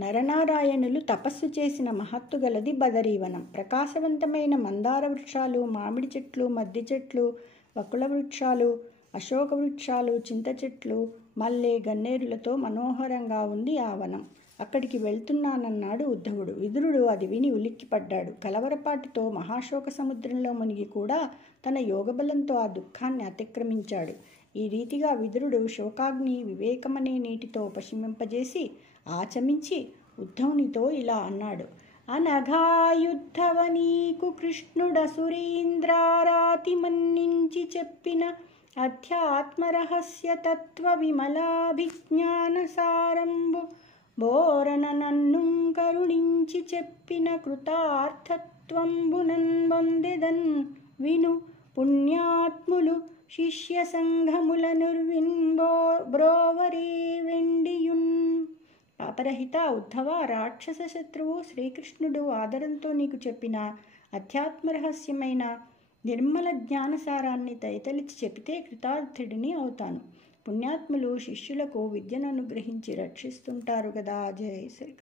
నరనారాయణులు తపస్సు చేసిన మహత్తు గలది బదరీవనం. ప్రకాశవంతమైన మందార వృక్షాలు, మామిడి చెట్లు, మద్ది చెట్లు, వకుళ వృక్షాలు, అశోక వృక్షాలు, చింత చెట్లు, మల్లె, గన్నేరులతో మనోహరంగా ఉంది ఆ వనం. అక్కడికి వెళ్తున్నానన్నాడు ఉద్ధవుడు. విదురుడు అది విని ఉలిక్కిపడ్డాడు. కలవరపాటుతో మహాశోక సముద్రంలో మునిగి కూడా తన యోగబలంతో ఆ దుఃఖాన్ని అతిక్రమించాడు. ఈ రీతిగా విదురుడు శోకాగ్ని వివేకమనే నీటితో ఉపశమింపజేసి ఆచమించి ఉద్ధవునితో ఇలా అన్నాడు. అనఘాయుద్ధవ నీకు కృష్ణుడసురీంద్రారాతి మన్నించి చెప్పిన అధ్యాత్మరహస్య తత్వ విమలాభిజ్ఞాన సారంబు బోరన నన్ను కరుణించి చెప్పిన కృతార్థత్వంబునన్ పొందెదన్ విను పుణ్యాత్ములు శిష్య సంఘములనుర్విన్ బ్రోవరే వెండియున్. పాపరహిత ఉద్ధవ, రాక్షస శత్రువు శ్రీకృష్ణుడు ఆదరంతో నీకు చెప్పిన అధ్యాత్మరహస్యమైన నిర్మల జ్ఞానసారాన్ని దయతలిచి చెబితే కృతార్థుడిని అవుతాను. పుణ్యాత్ములు శిష్యులకు విద్యను అనుగ్రహించి రక్షిస్తుంటారు కదా. జయ శ్రీ